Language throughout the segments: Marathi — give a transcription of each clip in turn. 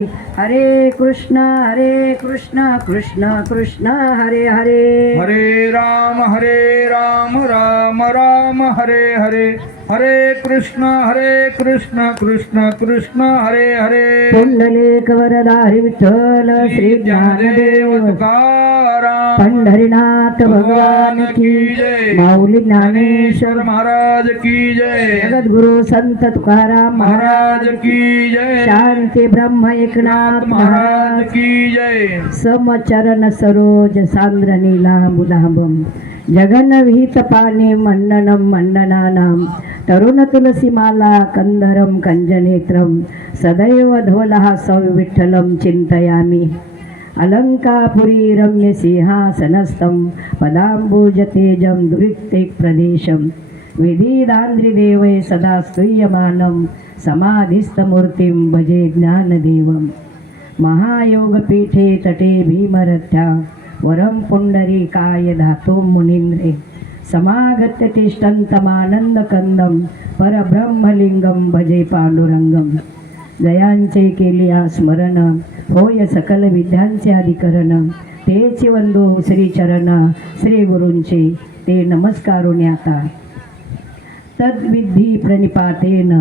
हरे कृष्ण कृष्ण कृष्ण हरे हरे. हरे राम राम राम हरे हरे. हरे कृष्ण कृष्ण कृष्ण हरे हरे. पुंडलिक वरदारी विठ्ठल श्री ज्ञानदेव तुकाराम पंढरीनाथ भगवान की जय. माऊली ज्ञानेश्वर महाराज की जय. जगद्गुरु संत तुकाराम महाराज की जय. शांती ब्रह्म एकनाथ महाराज की जय. समचरण सरोज सांद्र नीलांबुदांबम जगन विहित पाने मंडनम मंडनानाम तरुण तुलसीमाला कंदरम कंजनेत्रम सदैव धवलहासं विठ्ठलं चिंतयामि. अलंकापुरी रम्य सिंहासनस्थं पदाम्बुजतेजं दुरिक्तेक् प्रदेशं विधिदान्द्रिदेवै सदा स्तूयमानं समाधिस्थमूर्तिं भजे ज्ञानदेवम्. महायोगपीठे तटे भीमरथ्या वरं पुंडरीकाय धातुं मुनीन्द्रे समागत्य तिष्ठन्तमानन्दकन्दं परब्रह्मलिंगं भजे पांडुरंगं. जयांचे केलिया स्मरण होय सकल विद्यांचे अधिकरण तेची वंदो श्रीचरण श्री गुरूंचे ते नमस्कारुणी आता. तद्विधी प्रणिपातेन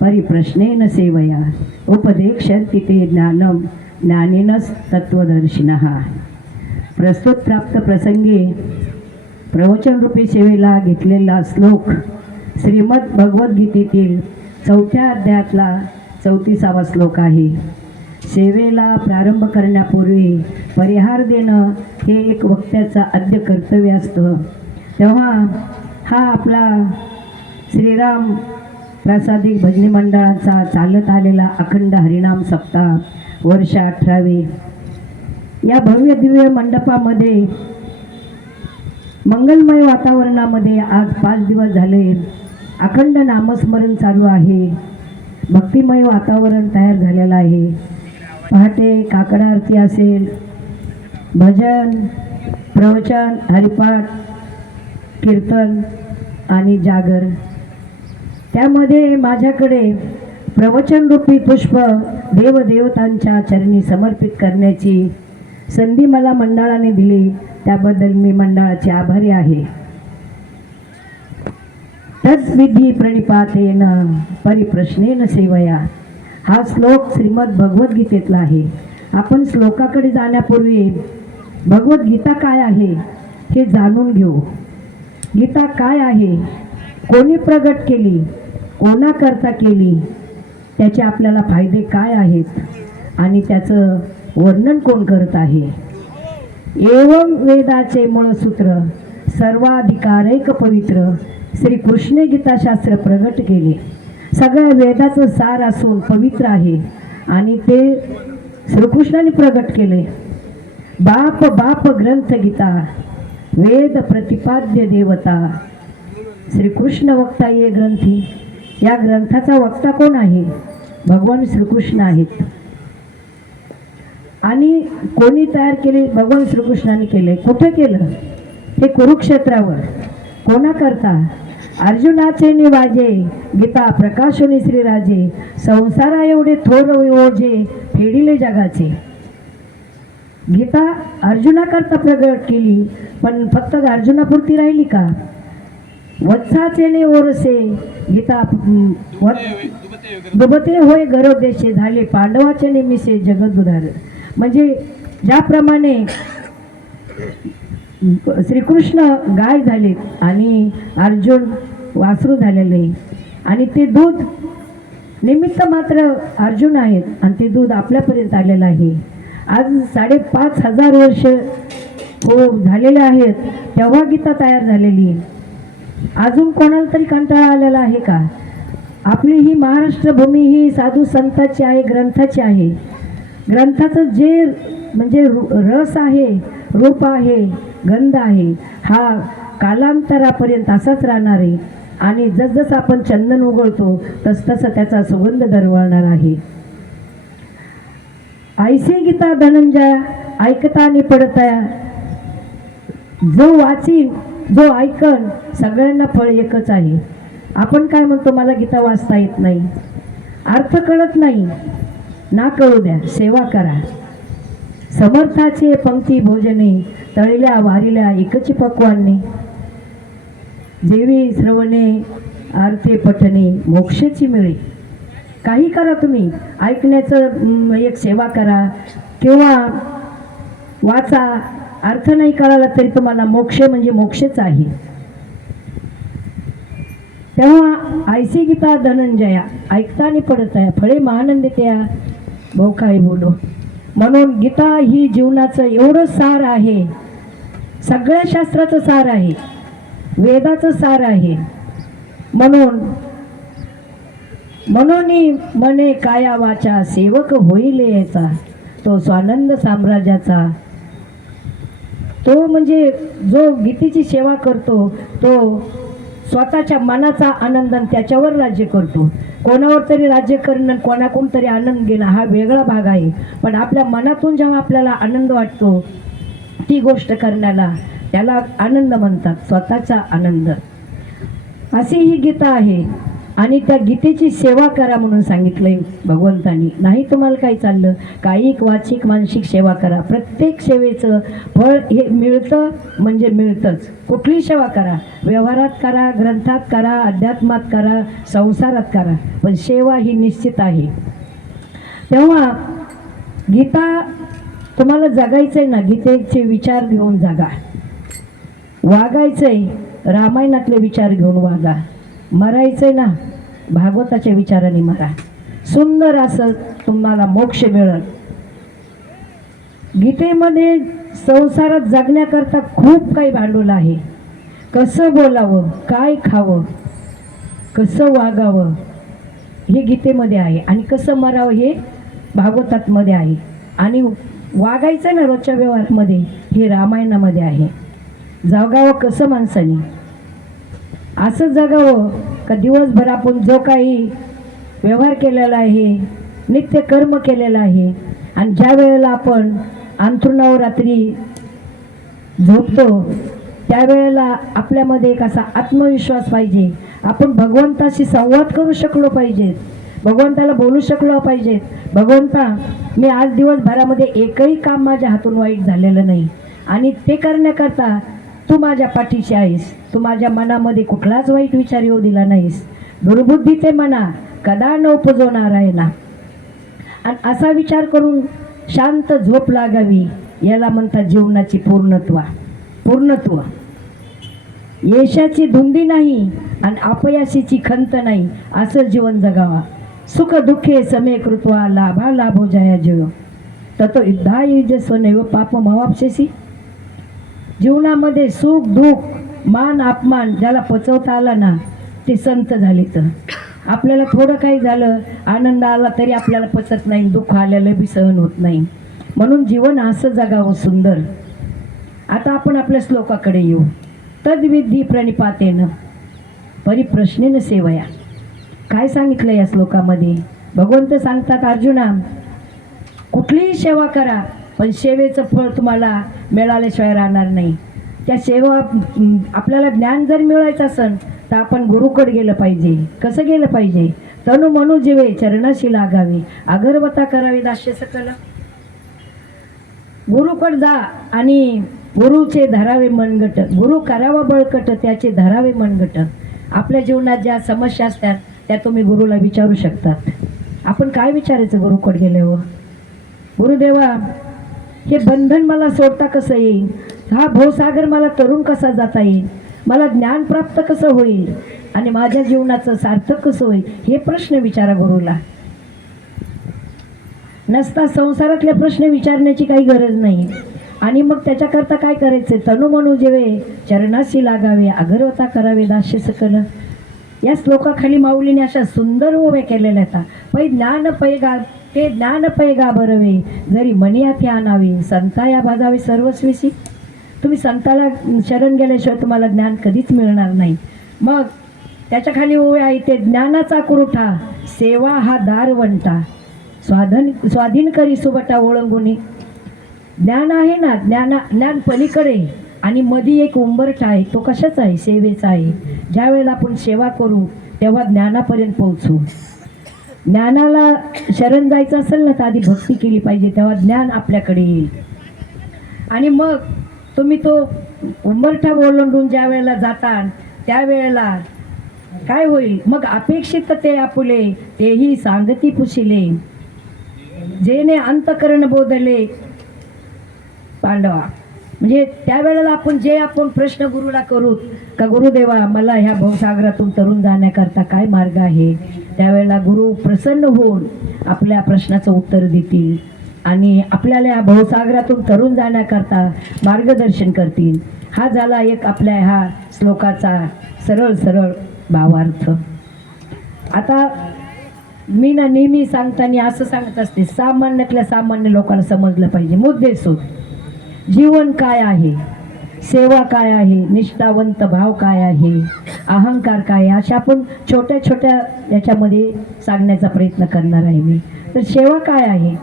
परिप्रश्नेन सेवया उपदेक्षन्ति ते ज्ञानं ज्ञानिनस् तत्वदर्शिनः. प्रस्तुत प्राप्त प्रसंगी प्रवचनरूपी सेवेला घेतलेला श्लोक श्रीमद भगवद्गीतेतील 4थ्या अध्यायातला 34वा श्लोक आहे. सेवेला प्रारंभ करण्यापूर्वी परिहार देणं हे एक वक्त्याचं आद्य कर्तव्य असतं. तेव्हा हा आपला श्रीराम प्रासादिक भजनी मंडळाचा चालत आलेला अखंड हरिनाम सप्ताह वर्ष 18वे या भव्य दिव्य मंडपामध्ये मंगलमय वातावरणामध्ये आज 5 दिवस झाले अखंड नामस्मरण चालू आहे. भक्तिमय वातावरण तयार झालेलं आहे. पहाटे काकड आरती असेल, भजन, प्रवचन, हरिपाठ, कीर्तन आणि जागर. त्यामध्ये माझ्याकडे प्रवचनरूपी पुष्प देवदेवतांच्या चरणी समर्पित करण्याची संधी मला मंडळाने दिली. त्याबद्दल मी मंडळाचे आभारी आहे. तद्विधी प्रणिपातेन परिप्रश्नेन सेवया हा श्लोक श्रीमद भगवद्गीतेतला आहे. आपण श्लोकाकडे जाण्यापूर्वी भगवद्गीता काय आहे हे जाणून घेऊ. गीता काय आहे, कोणी प्रगट केली, कोणाकरता केली, त्याचे आपल्याला फायदे काय आहेत आणि त्याचं वर्णन कोण करत आहे. एवं वेदाचे मूळसूत्र सर्वाधिकारैक पवित्र श्री कृष्ण गीताशास्त्र प्रगट केले. सगळ्या वेदाचं सार असून पवित्र आहे आणि ते श्रीकृष्णाने प्रगट केले. बाप बाप ग्रंथ गीता वेद प्रतिपाद्य देवता श्रीकृष्ण वक्ता ये ग्रंथी. या ग्रंथाचा वक्ता कोण आहे? भगवान श्रीकृष्ण आहेत. आणि कोणी तयार केले? भगवान श्रीकृष्णाने केले. कुठे केलं? हे कुरुक्षेत्रावर. कोणाकरता? अर्जुनाचे निवाजे गीता प्रकाशोनी श्रीराजे संसारा एवढे थोर ओझे फेडिले जगाचे. गीता अर्जुनाकरता प्रगट केली, पण फक्त अर्जुनापुरती राहिली का? वत्साचे ने ओरसे गीता दुबते होय गरोदेशे झाले पांडवाचे नेमिसे जगद उधार. म्हणजे ज्याप्रमाणे श्रीकृष्ण गाय झाले आणि अर्जुन वासरू झालेले आणि ते दूध निमित्त मात्र अर्जुन आहेत आणि ते दूध आपल्यापर्यंत आलेलं आहे. आज 5,500 वर्ष झालेले आहेत तेव्हा गीता तयार झालेली. अजून कोणाला तरी कंटाळा आलेला आहे का? आपली ही महाराष्ट्र भूमी ही साधू संतांची आहे, ग्रंथाची आहे. ग्रंथाचं जे म्हणजे रस आहे, रूप आहे, गंध आहे, हा कालांतरापर्यंत असाच राहणार आहे. आणि जसजसं आपण चंदन उगळतो तसतसं त्याचा सुगंध दरवळणार आहे. ऐसे गीता धनंजय ऐकता आणि पडता. जो वाचीन जो ऐकन सगळ्यांना फळ एकच आहे. आपण काय म्हणतो, मला गीता वाचता येत नाही, अर्थ कळत नाही, ना कळू द्या, सेवा करा. समर्थाचे पंक्ती भोजने, तळल्या वारिल्या एकची पक्वाने. देवी श्रवणे आरते पठणे, मोक्षाची मिळे. काही करा तुम्ही, ऐकण्याचं एक सेवा करा किंवा वाचा. अर्थ नाही कळाला तरी तुम्हाला मोक्ष म्हणजे मोक्षच आहे. तेव्हा ऐसी गीता धनंजया, ऐकताना पडत आहे फळे महानंद त्या भाऊ काय बोलो. म्हणून गीता ही जीवनाचं एवढं सार आहे, सगळ्या शास्त्राचं सार आहे, वेदाचं सार आहे. म्हणून मने काया वाचा सेवक होईल याचा, तो स्वानंद साम्राज्याचा. तो म्हणजे जो गीतेची सेवा करतो तो स्वतःच्या मनाचा आनंद आणि त्याच्यावर राज्य करतो. कोणावर तरी राज्य करणं, कोणाकडून तरी आनंद घेणं हा वेगळा भाग आहे. पण आपल्या मनातून जेव्हा आपल्याला आनंद वाटतो ती गोष्ट करण्याला त्याला आनंद म्हणतात, स्वतःचा आनंद. अशी ही गीता आहे आणि त्या गीतेची सेवा करा म्हणून सांगितलंय भगवंतानी. नाही तुम्हाला काही चाललं, कायिक वाचिक मानसिक सेवा करा. प्रत्येक सेवेचं फळ हे मिळतं म्हणजे मिळतंच. कुठलीही सेवा करा, व्यवहारात करा, ग्रंथात करा, अध्यात्मात करा, संसारात करा, पण सेवा ही निश्चित आहे. तेव्हा गीता तुम्हाला जगायचंय ना, गीतेचे विचार घेऊन जगा. वागायचंय रामायणातले विचार घेऊन वागा. मरायचंय ना भागवताच्या विचाराने मरा. सुंदर असं तुम्हाला मोक्ष मिळेल. गीतेमध्ये संसारात जगण्याकरता खूप काही भांडवल आहे. कसं बोलावं, काय खावं, कसं वागावं हे गीतेमध्ये आहे आणि कसं मरावं हे भागवतामध्ये आहे. आणि वागायचं ना रोजच्या व्यवहारामध्ये हे रामायणामध्ये आहे. जगावं कसं माणसाने, असं जगावं का दिवसभर आपण जो काही व्यवहार केलेला आहे, नित्य कर्म केलेलं आहे, आणि ज्या वेळेला आपण अंथरुणावर रात्री झोपतो त्यावेळेला आपल्यामध्ये एक असा आत्मविश्वास पाहिजे. आपण भगवंताशी संवाद करू शकलो पाहिजेत, भगवंताला बोलू शकलो पाहिजेत. भगवंता, मी आज दिवसभरामध्ये एकही काम माझ्या हातून वाईट झालेलं नाही आणि ते करण्याकरता तू माझ्या पाठीशी आहेस. तू माझ्या मनामध्ये कुठलाच वाईट विचार येऊ दिला नाहीस. दुर्बुद्धी ते मना कदा न उपजवणार आहे ना. आणि असा विचार करून शांत झोप लागावी, याला म्हणतात जीवनाची पूर्णत्व. यशाची धुंदी नाही आणि अपयशाची खंत नाही, असं जीवन जगावा. सुख दुःखे समे कृत्वा लाभा लाभो जया जयो, ततो युद्धा युजस्व नैव पाप मवापशेसी. जीवनामध्ये सुख दुःख मान अपमान ज्याला पचवता आला ना ते संत झाले. तर आपल्याला थोडं काही झालं, आनंद आला तरी आपल्याला पचत नाही, दुःख आलेलं बी सहन होत नाही. म्हणून जीवन असं जगावं सुंदर. आता आपण आपल्या श्लोकाकडे येऊ. तद्विधी प्रणिपातेन परिप्रश्नेन सेवया. काय सांगितलं या श्लोकामध्ये? भगवंत सांगतात, अर्जुना कुठलीही सेवा करा पण सेवेचं फळ तुम्हाला मिळाल्याशिवाय राहणार नाही. त्या सेवा आपल्याला ज्ञान जर मिळायचं असेल तर आपण गुरुकडे गेलं पाहिजे. कसं गेलं पाहिजे? तनु मनु जीवे चरणाशी लागावे, अगरवता करावे दास्य सकल. गुरुकडे जा आणि गुरुचे धरावे मनगट, गुरु करावा बळकट त्याचे धरावे मनगट. आपल्या जीवनात ज्या समस्या असतात त्या तुम्ही गुरुला विचारू शकतात. आपण काय विचारायचं गुरुकडे गेल्यावर? गुरुदेवा, हे बंधन मला सोडता कसं येईल? हा भवसागर मला तरुण कसा जाता येईल? मला ज्ञान प्राप्त कसं होईल आणि माझ्या जीवनाचं सार्थक कसं होईल? हे प्रश्न विचारा गुरुला. नसता संसारातले प्रश्न विचारण्याची काही गरज नाही. आणि मग त्याच्याकरता काय करायचे? तनु मनु जेवे चरणाशी लागावे, अगरवता करावे दास्य सकल. या श्लोकाखाली माऊलीने अशा सुंदर ओव्या केलेल्या आहेत. पै ज्ञान पैगा ते ज्ञान पैगा बरवे, जरी मनियाथे आणावे, संताया भाजावे सर्वस्वीसी. तुम्ही संताला शरण गेल्याशिवाय तुम्हाला ज्ञान कधीच मिळणार नाही. मग त्याच्याखाली ओव्या आहे, ते ज्ञानाचा कुरुठा सेवा हा दार वंटा, स्वाधीन करी सुबटा ओळंगुनी. ज्ञान आहे ना, ज्ञान पलीकडे आणि मधी एक उंबरठा आहे. तो कशाचा आहे? सेवेचा आहे. ज्या वेळेला आपण सेवा करू तेव्हा ज्ञानापर्यंत पोहोचू. ज्ञानाला शरण जायचं असेल ना तर आधी भक्ती केली पाहिजे, तेव्हा ज्ञान आपल्याकडे येईल. आणि मग तुम्ही तो उंबरठा ओलांडून ज्या वेळेला जाता त्यावेळेला काय होईल, मग अपेक्षित ते आपुले तेही सांगती पुशिले, जेने अंतकरण बोधले पांडवा. म्हणजे त्यावेळेला आपण प्रश्न गुरुला करू का गुरुदेवा मला ह्या भवसागरातून तरुण जाण्याकरता काय मार्ग आहे, त्यावेळेला गुरु प्रसन्न होऊन आपल्या प्रश्नाचं उत्तर देतील आणि आपल्याला या भवसागरातून तरुण जाण्याकरता मार्गदर्शन करतील. हा झाला एक आपल्या ह्या श्लोकाचा सरळ सरळ भावार्थ. आता मी ना नेहमी सांगताना असं सांगत असते, सामान्यातल्या सामान्य लोकांना समजलं पाहिजे मुद्देसूद जीवन काय आहे, सेवा काय आहे, निष्ठावंत भाव काय आहे, अहंकार काय आहे, अशा आपण छोट्या छोट्या याच्यामध्ये सांगण्याचा प्रयत्न करणार आहे मी. तर सेवा काय आहे,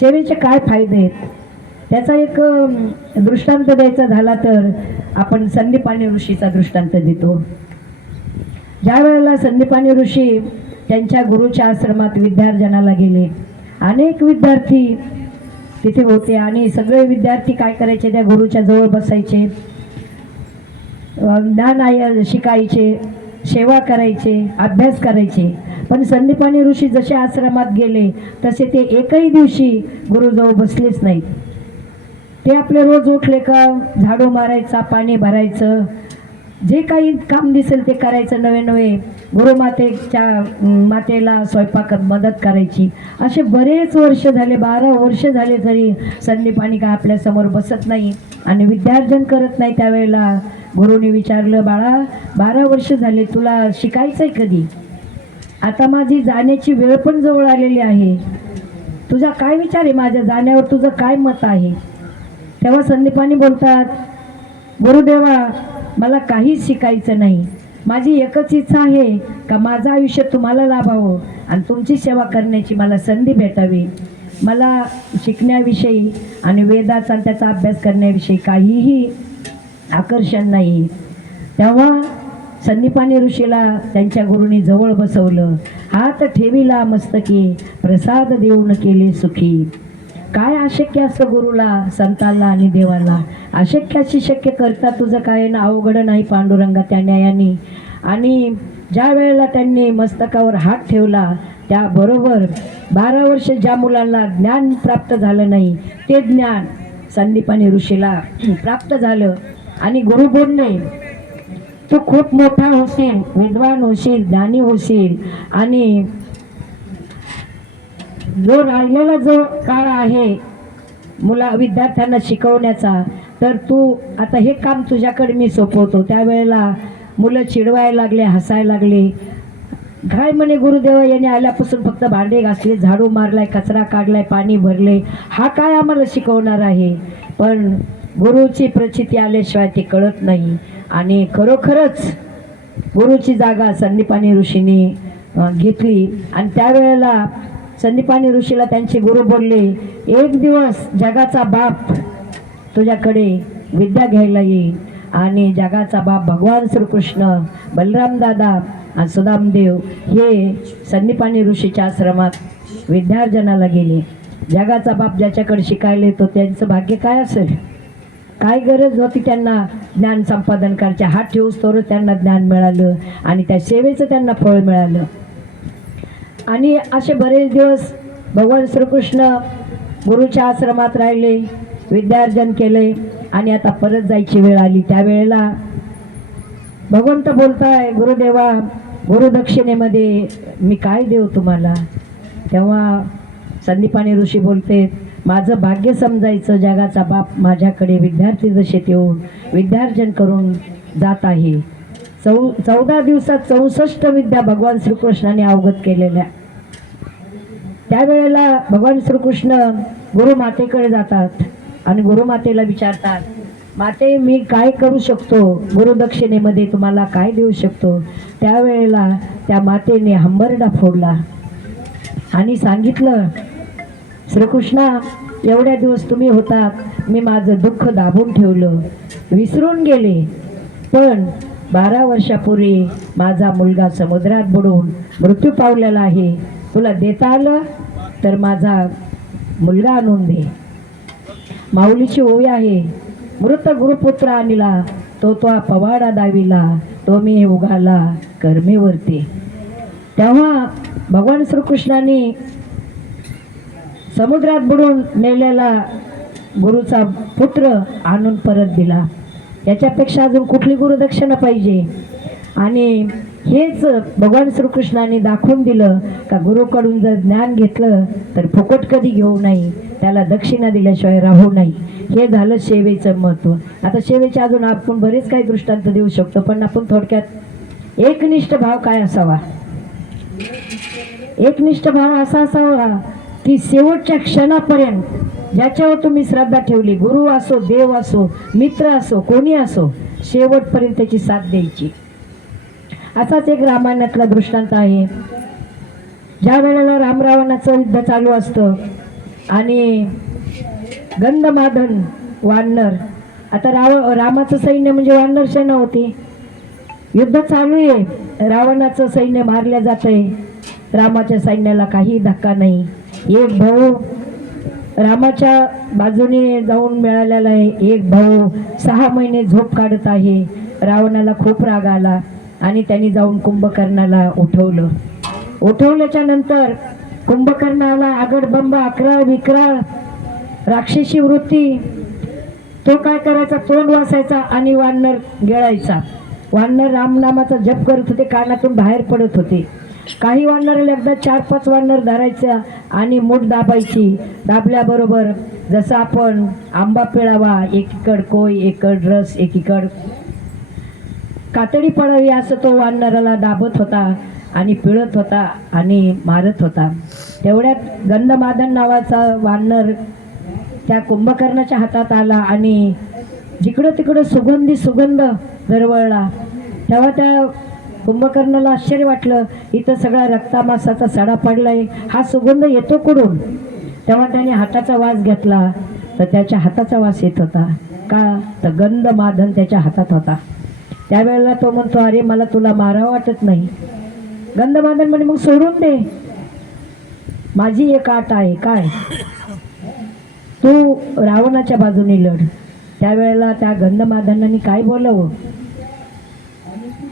सेवेचे काय फायदे आहेत, त्याचा एक दृष्टांत द्यायचा झाला तर आपण संदीपानी ऋषीचा दृष्टांत देतो. ज्या वेळेला संदीपानी ऋषी त्यांच्या गुरुच्या आश्रमात विद्यार्जनाला गेले, अनेक विद्यार्थी तिथे होते आणि सगळे विद्यार्थी काय करायचे, त्या गुरुच्या जवळ बसायचे, ज्ञान शिकायचे, सेवा करायचे, अभ्यास करायचे. पण संदीपानी ऋषी जसे आश्रमात गेले तसे ते एकही दिवशी गुरुजवळ बसलेच नाहीत. ते आपले रोज उठले का झाडू मारायचा, पाणी भरायचं, जे काही काम दिसेल ते करायचं, नवे नवे मातेला स्वयंपाकात मदत करायची. असे बरेच वर्ष झाले, 12 वर्ष झाले तरी संदीपानी काय आपल्यासमोर बसत नाही आणि विद्यार्जन करत नाही. त्यावेळेला गुरुनी विचारलं, बाळा 12 वर्ष झाले तुला शिकायचंय कधी, आता माझी जाण्याची वेळ पण जवळ आलेली आहे, तुझा काय विचार आहे, माझ्या जाण्यावर तुझं काय मत आहे. तेव्हा संदीपानी बोलतात, गुरुदेवा मला काहीच शिकायचं नाही, माझी एकच इच्छा आहे का माझं आयुष्य तुम्हाला लाभावं आणि तुमची सेवा करण्याची मला संधी भेटावी. मला शिकण्याविषयी आणि वेदाचा त्याचा अभ्यास करण्याविषयी काहीही आकर्षण नाही. तेव्हा संदीपानी ऋषीला त्यांच्या गुरुनी जवळ बसवलं, हात ठेविला मस्तकी, प्रसाद देऊन केले सुखी. काय अशक्य असं गुरुला, संतांना आणि देवाला, अशक्याची शक्य करता तुझं काय ना, अवघड नाही पांडुरंगा त्या न्यायानी. आणि ज्या वेळेला त्यांनी मस्तकावर हात ठेवला त्याबरोबर 12 वर्ष ज्या मुलांना ज्ञान प्राप्त झालं नाही ते ज्ञान संदीपानी ऋषीला प्राप्त झालं. आणि गुरु बोलले, तू खूप मोठा होशील, विद्वान होशील, ज्ञानी होशील आणि जो राहिलेला जो काळ आहे विद्यार्थ्यांना शिकवण्याचा, तर तू आता हे काम तुझ्याकडे मी सोपवतो. त्यावेळेला मुलं चिडवायला लागले, हसायला लागले. काय म्हणे गुरुदेवा याने आल्यापासून फक्त भांडे घासले, झाडू मारलाय, कचरा काढलाय, पाणी भरले, हा काय आम्हाला शिकवणार आहे. पण गुरुची प्रचिती आल्याशिवाय ते कळत नाही. आणि खरोखरच गुरुची जागा संदीपानी ऋषीने घेतली. आणि त्यावेळेला संदीपानी ऋषीला त्यांचे गुरु बोलले, एक दिवस जगाचा बाप तुझ्याकडे विद्या घ्यायला येईल आणि जगाचा बाप भगवान श्रीकृष्ण, बलराम दादा आणि सुदामदेव हे संदीपानी ऋषीच्या आश्रमात विद्यार्जनाला गेले. जगाचा बाप ज्याच्याकडे शिकायला येतो त्यांचं भाग्य काय असेल, काय गरज होती त्यांना ज्ञान संपादन करायचे. हात ठेवूस तरच त्यांना ज्ञान मिळालं आणि त्या सेवेचं त्यांना फळ मिळालं. आणि असे बरेच दिवस भगवान श्रीकृष्ण गुरुच्या आश्रमात राहिले, विद्यार्जन केले आणि आता परत जायची वेळ आली. त्यावेळेला भगवंत बोलताय, गुरुदेवा गुरुदक्षिणेमध्ये मी काय देऊ तुम्हाला. तेव्हा संदीपानी ऋषी बोलते, माझं भाग्य समजायचं, जगाचा बाप माझ्याकडे विद्यार्थी जसे येऊन विद्यार्जन करून जात आहे. 14 दिवसात 64 विद्या भगवान श्रीकृष्णाने अवगत केलेल्या. त्यावेळेला भगवान श्रीकृष्ण गुरुमातेकडे जातात आणि गुरुमातेला विचारतात, माते मी काय करू शकतो, गुरुदक्षिणेमध्ये तुम्हाला काय देऊ शकतो. त्यावेळेला त्या मातेने हंबरडा फोडला आणि सांगितलं, श्रीकृष्णा एवढ्या दिवस तुम्ही होतात, मी माझं दुःख दाबून ठेवलं, विसरून गेले. पण 12 वर्षापूर्वी माझा मुलगा समुद्रात बुडून मृत्यू पावलेला आहे. तुला देता आलं तर माझा मुलगा आणून दे. माऊलीची ओवी आहे, मृत गुरुपुत्र आणला तो पवाडा दाविला, तो मी उगाला कर्मेवरती. तेव्हा भगवान श्रीकृष्णाने समुद्रात बुडून मेलेला गुरुचा पुत्र आणून परत दिला. याच्यापेक्षा अजून कुठली गुरुदक्षिणा पाहिजे? आणि हेच भगवान श्रीकृष्णाने दाखवून दिलं का गुरुकडून जर ज्ञान घेतलं तर फुकट कधी घेऊ नाही, त्याला दक्षिणा दिल्याशिवाय राहू नाही. हे झालं सेवेचं महत्त्व. आता सेवेचे अजून आपण बरेच काही दृष्टांत देऊ शकतो, पण आपण थोडक्यात एकनिष्ठ भाव काय असावा? एकनिष्ठ भाव असा असावा की शेवटच्या क्षणापर्यंत ज्याच्यावर तुम्ही श्रद्धा ठेवली, गुरु असो, देव असो, मित्र असो, कोणी असो, शेवटपर्यंत त्याची साथ द्यायची. असाच एक रामायणातला दृष्टांत आहे. ज्या वेळेला रामरावणाचं युद्ध चालू असतं आणि गंधमादन वानर, आता रामाचं सैन्य म्हणजे वानर सेना होती. युद्ध चालू आहे, रावणाचं सैन्य मारल्या जातंय, रामाच्या सैन्याला काही धक्का नाही. एक भाऊ रामाच्या बाजूने जाऊन मिळालेला आहे, एक भाऊ 6 महिने झोप काढत आहे. रावणाला खूप राग आला आणि त्यांनी जाऊन कुंभकर्णाला उठवलं. उठवल्याच्या नंतर कुंभकर्णाला आगडबंब, अकराळ विक्राळ, राक्षसी वृत्ती, तो काय करायचा, तोंड वासायचा आणि वानर गिळायचा. वानर रामनामाचा जप करत होते, कानातून बाहेर पडत होते. काही वानराला एकदा 4-5 वानर धरायचा आणि मूठ दाबायची. दाबल्याबरोबर जसं आपण आंबा पिळावा, एकीकड कोय, एकीकड रस, एकीकड कातडी पडावी, असं तो वानराला दाबत होता आणि पिळत होता आणि मारत होता. तेवढ्यात गंधमादन नावाचा वानर त्या कुंभकर्णाच्या हातात आला आणि जिकडं तिकडं सुगंध दरवळला. तेव्हा त्या कुंभकर्णाला आश्चर्य वाटलं, इथं सगळा रक्तामासाचा सडा पडलाय, हा सुगंध येतो कुठून? तेव्हा त्याने हाताचा वास घेतला तर त्याच्या हाताचा वास येत होता. का? तर गंधमादन त्याच्या हातात होता. त्यावेळेला तो म्हणतो, अरे मला तुला मारावं वाटत नाही. गंधमादन म्हणे, मग सोडून दे, माझी एक आट आहे. काय? तू रावणाच्या बाजूने लढ. त्यावेळेला त्या गंधमादनाने काय बोलावं?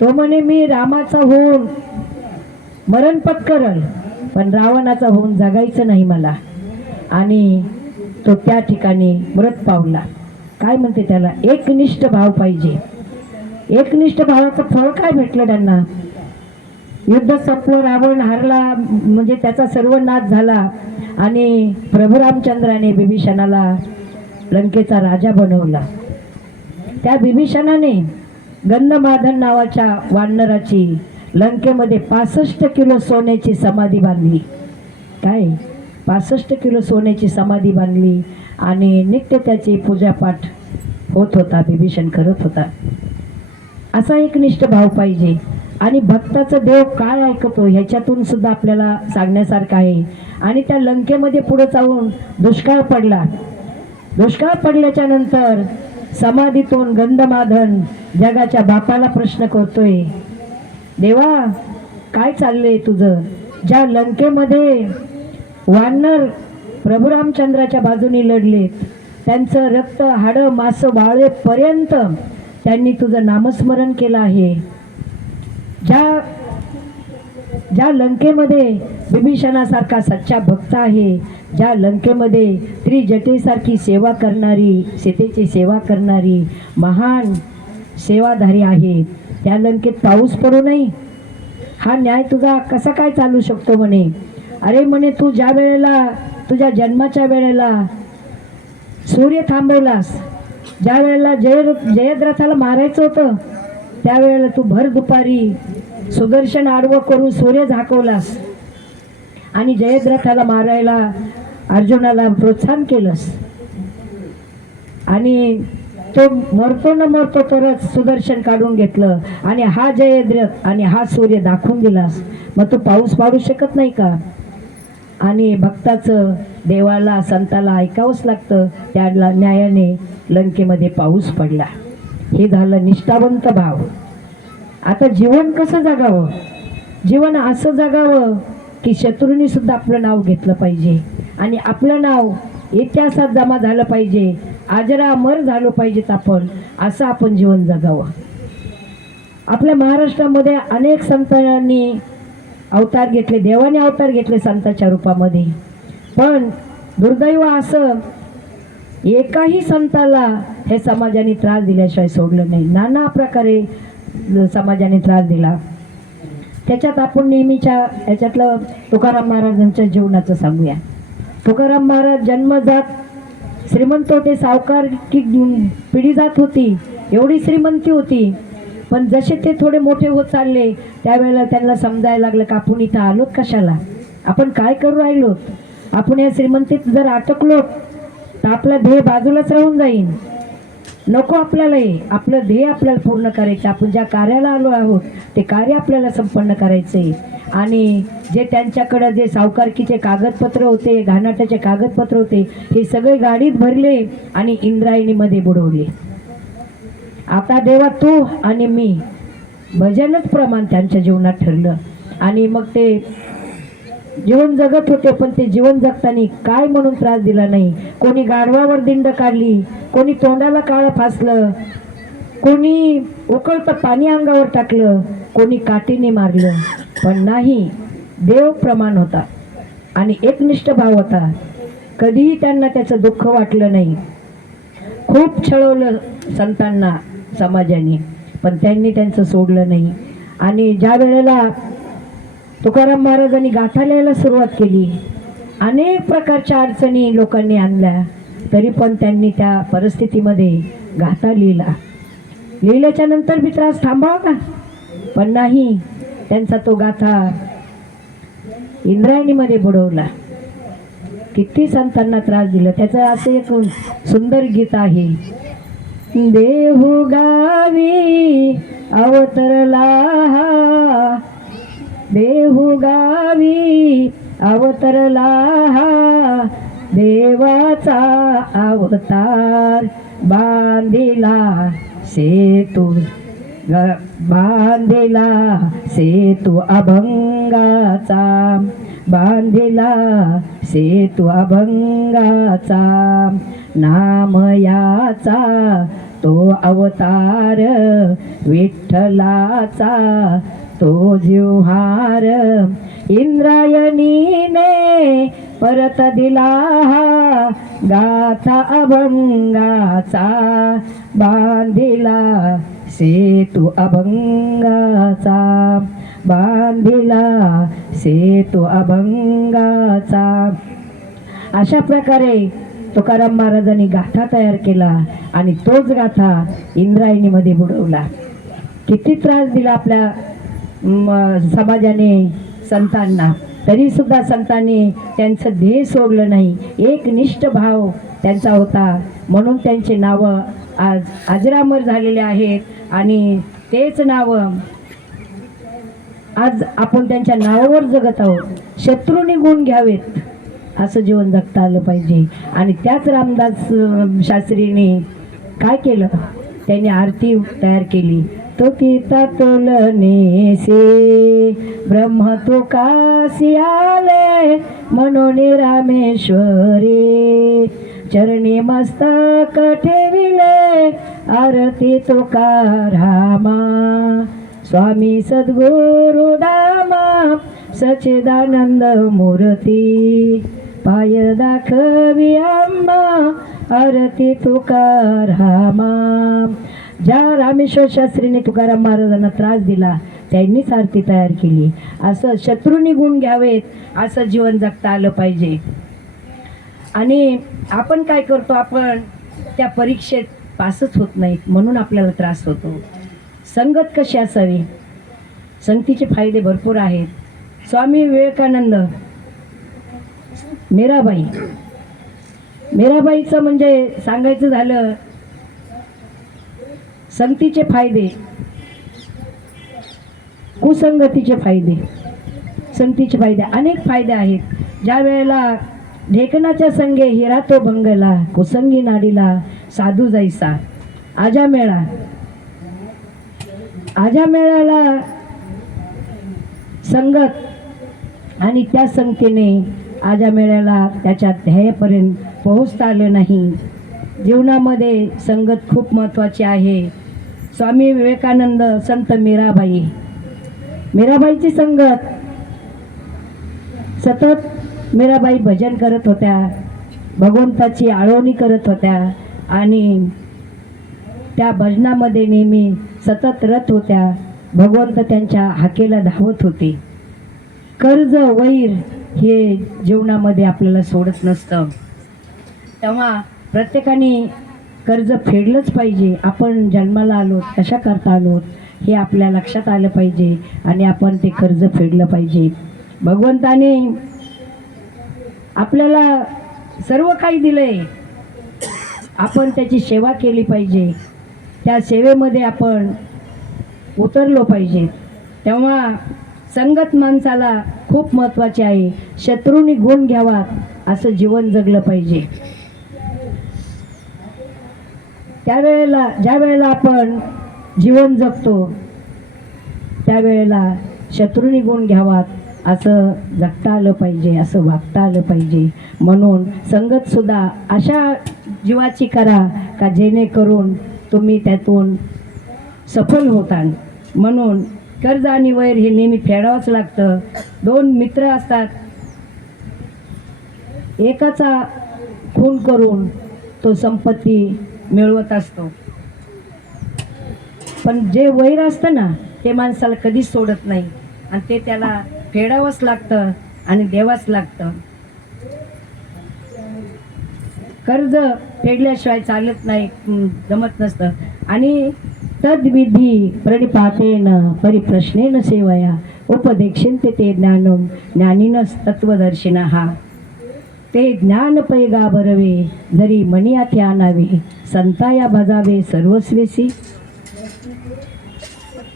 तो म्हणे, मी रामाचा होऊन मरण पत्करल, पण रावणाचा होऊन जगायचं नाही मला. आणि तो त्या ठिकाणी मृत पावला. काय म्हणते त्याला? एकनिष्ठ भाव पाहिजे. एकनिष्ठ भावाचं फळ काय भेटलं त्यांना? युद्ध संपलं, रावण हारला, म्हणजे त्याचा सर्व नाश झाला आणि प्रभू रामचंद्राने बिभीषणाला लंकेचा राजा बनवला. त्या बिभीषणाने गंधमादन नावाच्या वानराची लंकेमध्ये 65 किलो सोन्याची समाधी बांधली. काय? 65 किलो सोन्याची समाधी बांधली आणि नित्य त्याची पूजापाठ होत होता, बिभीषण करत होता. असा एकनिष्ठ भाव पाहिजे. आणि भक्ताचं देव काय ऐकतो ह्याच्यातून सुद्धा आपल्याला सांगण्यासारखं आहे. आणि त्या लंकेमध्ये पुढे जाऊन दुष्काळ पडला. दुष्काळ पडल्याच्या नंतर समाधीतून गंधमादन जगाच्या बापाला प्रश्न करतोय, देवा काय चाललंय तुझं? ज्या लंकेमध्ये वानर प्रभू रामचंद्राच्या बाजूने लढलेत, त्यांचं रक्त हाडं मांस वाळेपर्यंत त्यांनी तुझं नामस्मरण केलं आहे. ज्या लंकेमध्ये बिभीषणासारखा सच्चा भक्त आहे, ज्या लंकेमध्ये त्रिजटेसारखी सेवा करणारी, सीतेची सेवा करणारी महान सेवाधारी आहे, त्या लंकेत पाऊस पडू नये, हा न्याय तुझा कसा काय चालू शकतो? म्हणे, अरे म्हणे, तू ज्या वेळेला तुझ्या जन्माच्या वेळेला सूर्य थांबवलास, ज्या वेळेला जयद्रथाला मारायचं होतं, त्यावेळेला तू भर दुपारी सुदर्शन आडवं करून सूर्य झाकवलास आणि जयद्रथाला मारायला अर्जुनाला प्रोत्साहन केलंस. आणि तो मरतो न मरतो तरच सुदर्शन काढून घेतलं आणि हा जयद्रथ आणि हा सूर्य दाखवून दिलास. मग तो पाऊस पाडू शकत नाही का? आणि भक्ताचं देवाला संताला ऐकावंच लागतं. त्याला न्यायाने लंकेमध्ये पाऊस पडला. हे झालं निष्ठावंत भाव. आता जीवन कसं जगावं? जीवन असं जगावं की शत्रूंनी सुद्धा आपलं नाव घेतलं पाहिजे आणि आपलं नाव इतिहासात जमा झालं पाहिजे, अजरामर झालं पाहिजेत आपण, असं आपण जीवन जगावं. आपल्या महाराष्ट्रामध्ये अनेक संतांनी अवतार घेतले, देवाने अवतार घेतले संतांच्या रूपामध्ये, पण दुर्दैव असं एकाही संताला हे समाजाने त्रास दिल्याशिवाय सोडलं नाही. नाना प्रकारे समाजाने त्रास दिला. त्याच्यात आपण नेहमीच्या याच्यातलं तुकाराम महाराजांच्या जीवनाचं सांगूया. तुकाराम महाराज जन्मजात श्रीमंत होते, सावकार की पिढी जात होती, एवढी श्रीमंती होती. पण जसे ते थोडे मोठे होत चालले त्यावेळेला त्यांना समजायला लागलं की आपण इथं आलोत कशाला, आपण काय करू राहिलो, आपण या श्रीमंतीत जर अटकलो तर आपला ध्येय बाजूलाच राहून जाईल. नको आपल्याला हे आपलं ध्येय आपल्याला पूर्ण करायचं, आपण ज्या कार्याला आलो आहोत ते कार्य आपल्याला संपन्न करायचे. आणि जे त्यांच्याकडं जे सावकारकीचे कागदपत्र होते, घाणाटाचे कागदपत्र होते, हे सगळे गाडीत भरले आणि इंद्रायणीमध्ये बुडवले. आता देवा तू आणि मी, भजनच प्रमाण त्यांच्या जीवनात ठरलं. आणि मग ते जीवन जगत होते, पण ते जीवन जगताना काय म्हणून त्रास दिला नाही. कोणी गाढवावर दिंड काढली, कोणी तोंडाला काळं फासलं, कोणी उकळतं पाणी अंगावर टाकलं, कोणी काठीने मारलं, पण नाही, देव प्रमाण होता आणि एकनिष्ठ भाव होता. कधीही त्यांना त्याचं दुःख वाटलं नाही. खूप छळवलं संतांना समाजाने, पण त्यांनी त्यांचं सोडलं नाही. आणि ज्या वेळेला तुकाराम महाराजांनी गाथा लिहायला सुरुवात केली, अनेक प्रकारच्या अडचणी लोकांनी आणल्या, तरी पण त्यांनी त्या परिस्थितीमध्ये गाथा लिहिल्याच्या नंतर बी त्रास थांबावा का, पण नाही, त्यांचा तो गाथा इंद्रायणीमध्ये बुडवला. किती संतांना त्रास दिला. त्याचं असं एक सुंदर गीत आहे. देहू गावी अवतरला हा, देहू गावी अवतरला हा, देवाचा अवतार बांधिला सेतू, बांधिला सेतू अभंगाचा, बांधिला सेतू अभंगाचा, नामयाचा तो अवतार विठ्ठलाचा तो जिव्हार, इंद्रायणीने परत दिला हा, गाथा अभंगाचा, बांधिला सेतू अभंगाचा, बांधिला सेतू अभंगाचा. अशा प्रकारे तुकाराम महाराजांनी गाथा तयार केला आणि तोच गाथा इंद्रायणीमध्ये बुडवला. किती त्रास दिला आपल्या समाजाने संतांना, तरी सुद्धा संतांनी त्यांचं ध्येय सोडलं नाही. एक निष्ठ भाव त्यांचा होता, म्हणून त्यांचे नावं आज अजरामर झालेले आहेत आणि तेच नावं आज आपण त्यांच्या नावावर जगत आहोत. शत्रूंनी गुण घ्यावेत असं जीवन जगता आलं पाहिजे. आणि त्याच रामदास शास्त्रीने काय केलं, त्यांनी आरती तयार केली. तो किता तोलने से ब्रह्म तो कासी आले, म्हणून रामेश्वरी चरणी मस्तक ठेविले, आरती तुकारामा स्वामी सद्गुरु धामा, सच्चिदानंद मूर्ती पाय दाखवी आम्हा, आरती तुकारामा. ज्या रामेश्वर शास्त्रीने तुकाराम महाराजांना त्रास दिला त्यांनीच आरती तयार केली. असं शत्रूंनी गुण घ्यावेत असं जीवन जगता आलं पाहिजे. आणि आपण काय करतो, आपण त्या परीक्षेत पासच होत नाहीत, म्हणून आपल्याला त्रास होतो. संगत कशी असावी, संगतीचे फायदे भरपूर आहेत. स्वामी विवेकानंद, मीराबाईचं म्हणजे सांगायचं झालं, संगतीचे फायदे, कुसंगतीचे फायदे, संगतीचे फायदे, अनेक फायदे आहेत. ज्या वेळेला ढेकणाच्या संगे हिरा तो भंगला, कुसंगी नाडीला साधू जाईसा. आजा मेळाला संगत आणि त्या संगतीने आज या मेळ्याला त्याच्या ध्येयापर्यंत पोहोचता आलं नाही. जीवनामध्ये संगत खूप महत्त्वाची आहे. स्वामी विवेकानंद, संत मीराबाईची संगत, सतत मीराबाई भजन करत होत्या, भगवंताची आळवणी करत होत्या आणि त्या भजनामध्ये नेहमी सतत रत होत्या. भगवंत त्यांच्या हाकेला धावत होते. कर्ज वैर हे जीवनामध्ये आपल्याला सोडत नसतं. तेव्हा प्रत्येकाने कर्ज फेडलंच पाहिजे. आपण जन्माला आलो कशा करता आलो हे आपल्या लक्षात आलं पाहिजे आणि आपण ते कर्ज फेडलं पाहिजे. भगवंताने आपल्याला सर्व काही दिलंय, आपण त्याची सेवा केली पाहिजे. त्या सेवेमध्ये आपण उतरलो पाहिजे. तेव्हा संगत माणसाला खूप महत्त्वाची आहे. शत्रूंनी गुण घ्यावा असं जीवन जगलं पाहिजे. ज्या वेळेला आपण जीवन जगतो त्यावेळेला शत्रूंनी गुण घ्यावात असं जगता आलं पाहिजे, असं वागता आलं पाहिजे. म्हणून संगतसुद्धा अशा जीवाची करा का जेणेकरून तुम्ही त्यातून सफल होता. म्हणून कर्ज आणि वैर हे नेहमी फेडावंच लागतं. दोन मित्र असतात, एकाचा खून करून तो संपत्ती मिळवत असतो, पण जे वैर असतं ना ते माणसाला कधीच सोडत नाही आणि ते त्याला फेडावंच लागतं आणि द्यावंच लागतं. कर्ज फेडल्याशिवाय चालत नाही, जमत नसतं. आणि तद्विधी प्रणिपातेन परिप्रश्नेन सेवया उपदेक्षन्ते ते ज्ञानम ज्ञानिनस तत्वदर्शिनः. ते ज्ञान पैगा बरवे जरी मनियाथे आणावे संताया भजावे सर्वस्वेसी.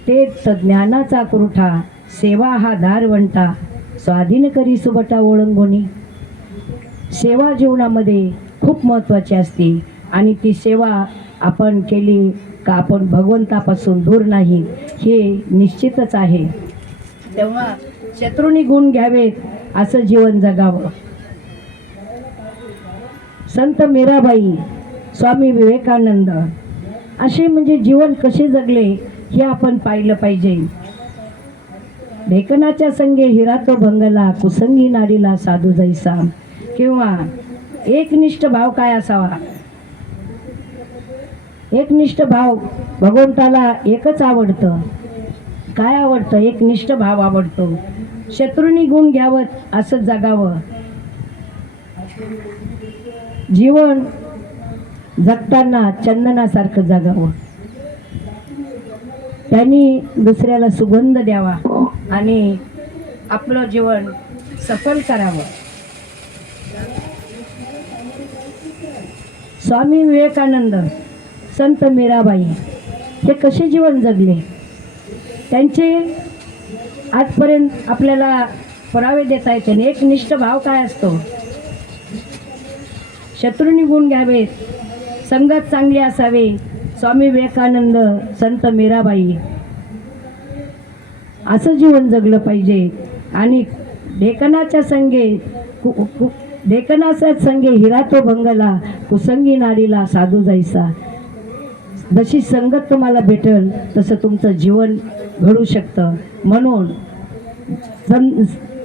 ते ज्ञानाचा कुरुठा सेवा हा दारवंटा स्वाधीन करी सुबटा ओळंगोनी. सेवा जीवनामध्ये खूप महत्त्वाची असते आणि ती सेवा आपण केली का आपण भगवंतापासून दूर नाही हे निश्चितच आहे. तेव्हा शत्रूंनी गुण घ्यावेत असं जीवन जगावं. संत मीराबाई, स्वामी विवेकानंद असे म्हणजे जीवन कसे जगले हे आपण पाहिलं पाहिजे. ढेकणाच्या संगे हिरा तो भंगला कुसंगी नारीला साधू जैसा. किंवा एकनिष्ठ भाव काय असावा. एकनिष्ठ भाव भगवंताला एकच आवडतं. काय आवडतं? एकनिष्ठ भाव आवडतो. शत्रूंनी गुण घ्यावत असं जगावं. जीवन जगताना चंदनासारखं जगावं. त्यांनी दुसऱ्याला सुगंध द्यावा आणि आपलं जीवन सफल करावं. स्वामी विवेकानंद, संत मीराबाई हे कसे जीवन जगले त्यांचे आजपर्यंत आपल्याला पुरावे देता येते. एकनिष्ठ भाव काय असतो. शत्रूंनी गुण घ्यावेत, संगत चांगली असावे. स्वामी विवेकानंद, संत मीराबाई असं जीवन जगलं पाहिजे. आणि ढेकणाच्या संगे हिरा तो भंगला कुसंगी नारीला साधू जैसा. जशी संगत तुम्हाला भेटेल तसं तुमचं जीवन घडू शकतं. म्हणून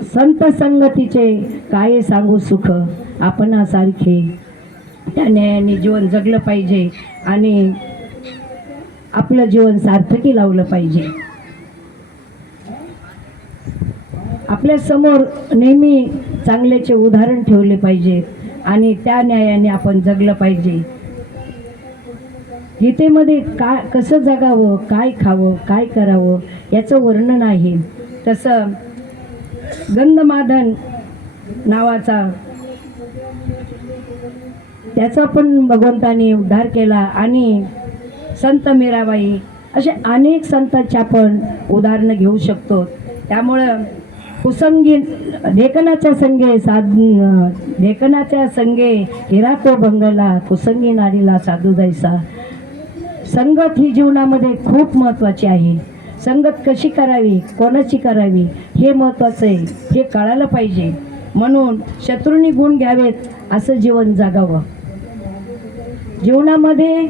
संत संगतीचे काय सांगू सुख आपणासारखे. त्या न्यायाने जीवन जगलं पाहिजे आणि आपलं जीवन सार्थकी लावलं पाहिजे. आपल्या समोर नेहमी चांगल्याचे उदाहरण ठेवले पाहिजे आणि त्या न्यायाने आपण जगलं पाहिजे. गीतेमध्ये कसं जगावं, काय खावं, काय करावं याचं वर्णन आहे. तसं गंधमादन नावाचा त्याचा पण भगवंताने उद्धार केला. आणि संत मीराबाई असे अनेक संतांची आपण उदाहरणं घेऊ शकतो. त्यामुळं कुसंगी ढेकणाच्या संगे हिरा तो भंगला कुसंगी नारीला साधू जैसा. संगत ही जीवनामध्ये खूप महत्त्वाची आहे. संगत कशी करावी, कोणाची करावी हे महत्त्वाचं आहे, हे कळायला पाहिजे. म्हणून शत्रूंनी गुण घ्यावेत असं जीवन जगावं. जीवनामध्ये